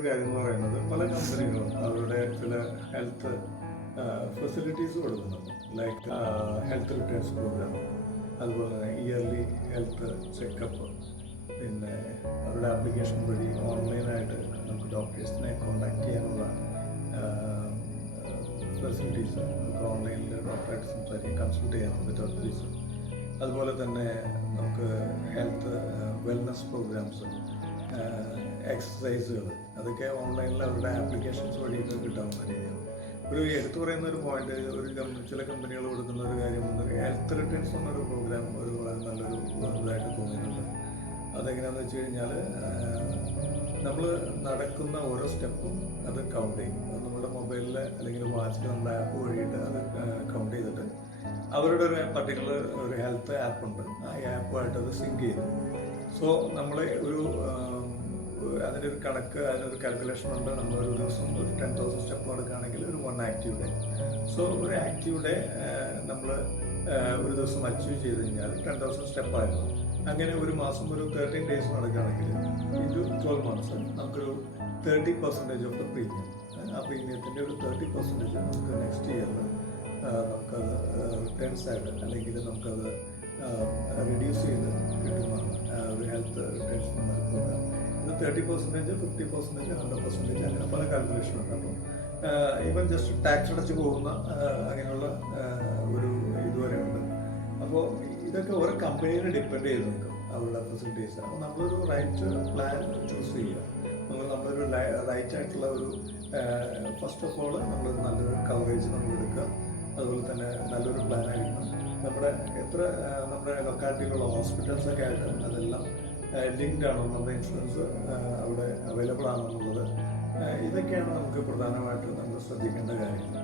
ഒരു കാര്യം എന്ന് പറയുന്നത് പല കമ്പനികളും അവരുടെ ചില ഹെൽത്ത് ഫെസിലിറ്റീസ് കൊടുക്കുന്നുണ്ട്. ലൈക്ക് ഹെൽത്ത് റിട്ടേൺസ് പ്രോഗ്രാം, അതുപോലെ തന്നെ ഇയർലി ഹെൽത്ത് ചെക്കപ്പ്, പിന്നെ അവരുടെ ആപ്ലിക്കേഷൻ വഴി ഓൺലൈനായിട്ട് നമുക്ക് ഡോക്ടേഴ്സിനെ കോൺടാക്ട് ചെയ്യാനുള്ള ഫെസിലിറ്റീസ്, നമുക്ക് ഓൺലൈനിൽ ഡോക്ടറായിട്ട് സംസാരിക്കാൻ കൺസൾട്ട് ചെയ്യാൻ വിത്തൗട്ട് ഫീസ്. അതുപോലെ തന്നെ നമുക്ക് ഹെൽത്ത് വെൽനസ് പ്രോഗ്രാംസ്, എക്സസൈസുകൾ, അതൊക്കെ ഓൺലൈനിൽ അവരുടെ ആപ്ലിക്കേഷൻസ് വഴിയിട്ട് കിട്ടാവുന്ന രീതിയാണ്. ഒരു എടുത്തു പറയുന്ന ഒരു പോയിന്റ്, ചില കമ്പനികൾ കൊടുക്കുന്ന ഒരു കാര്യം, ഹെൽത്ത് റിട്ടേൺസ് എന്നൊരു പ്രോഗ്രാം ഒരു വളരെ നല്ലൊരു ഇതായിട്ട് തോന്നിയിട്ടുണ്ട്. അതെങ്ങനെയാണെന്ന് വെച്ച് കഴിഞ്ഞാൽ നമ്മൾ നടക്കുന്ന ഓരോ സ്റ്റെപ്പും അത് കൗണ്ട് ചെയ്യും. നമ്മുടെ മൊബൈലിൽ അല്ലെങ്കിൽ വാച്ചിൽ നമ്മുടെ ആപ്പ് വഴിയിട്ട് അത് കൗണ്ട് ചെയ്തിട്ട് അവരുടെ ഒരു പർട്ടിക്കുലർ ഒരു ഹെൽത്ത് ആപ്പ് ഉണ്ട്, ആ ആപ്പുമായിട്ട് അത് സിങ്ക് ചെയ്തു. സോ നമ്മൾ അതിനൊരു കണക്ക്, അതിനൊരു കാൽക്കുലേഷൻ ഉണ്ട്. നമ്മളൊരു ദിവസം ഒരു 10,000 സ്റ്റെപ്പ് നടക്കുകയാണെങ്കിൽ ഒരു 1 ആക്റ്റീവ് ഡേ. സോ ഒരു ആക്റ്റീവ് ഡേ നമ്മൾ ഒരു ദിവസം അച്ചീവ് ചെയ്ത് കഴിഞ്ഞാൽ 10,000 സ്റ്റെപ്പായിരുന്നു. അങ്ങനെ ഒരു മാസം ഒരു 13 ഡേയ്സ് നടക്കുകയാണെങ്കിൽ ഇൻറ്റു 12 മന്ത്സ് നമുക്കൊരു 30% ഓഫ് ദ പ്രീമിയം, ആ പ്രീമിയത്തിൻ്റെ ഒരു 30% നമുക്ക് നെക്സ്റ്റ് ഇയറിൽ നമുക്കത് റിട്ടേൺസ് ആയിട്ട് അല്ലെങ്കിൽ നമുക്കത് റിഡ്യൂസ് ചെയ്ത് കിട്ടുന്നതാണ് ഒരു ഹെൽത്ത് റിട്ടേൺസ് എന്നൊരു പ്രോഗ്രാം. ഇത് 30%, 50%, 100%, അങ്ങനെ പല കാൽക്കുലേഷൻ ഉണ്ട്. അപ്പം ഈവൻ ജസ്റ്റ് ടാക്സ് അടച്ച് പോകുന്ന അങ്ങനെയുള്ള ഒരു ഇതുവരെ ഉണ്ട്. അപ്പോൾ ഇതൊക്കെ ഓരോ കമ്പനിയെ ഡിപ്പെൻഡ് ചെയ്ത് നിൽക്കും അവരുടെ ഫെസിലിറ്റീസ്. അപ്പോൾ നമ്മളൊരു റൈറ്റ് പ്ലാൻ ചൂസ് ചെയ്യുക. നമ്മളൊരു റൈറ്റ് ആയിട്ടുള്ള ഒരു ഫസ്റ്റ് ഓഫ് ഓൾ നമ്മൾ നല്ലൊരു കവറേജ് നമ്മൾ എടുക്കുക. അതുപോലെ തന്നെ നല്ലൊരു പ്ലാൻ ആയിരിക്കണം. നമ്മുടെ ലൊക്കാലിറ്റിയിലുള്ള ഹോസ്പിറ്റൽസൊക്കെ ആയിട്ട് അതെല്ലാം ലിങ്ക്ഡ് ആണോ, നമ്മുടെ ഇൻഷുറൻസ് അവിടെ അവൈലബിൾ ആണോ എന്നുള്ളത്, ഇതൊക്കെയാണ് നമുക്ക് പ്രധാനമായിട്ട് നമ്മൾ ശ്രദ്ധിക്കേണ്ട കാര്യങ്ങൾ.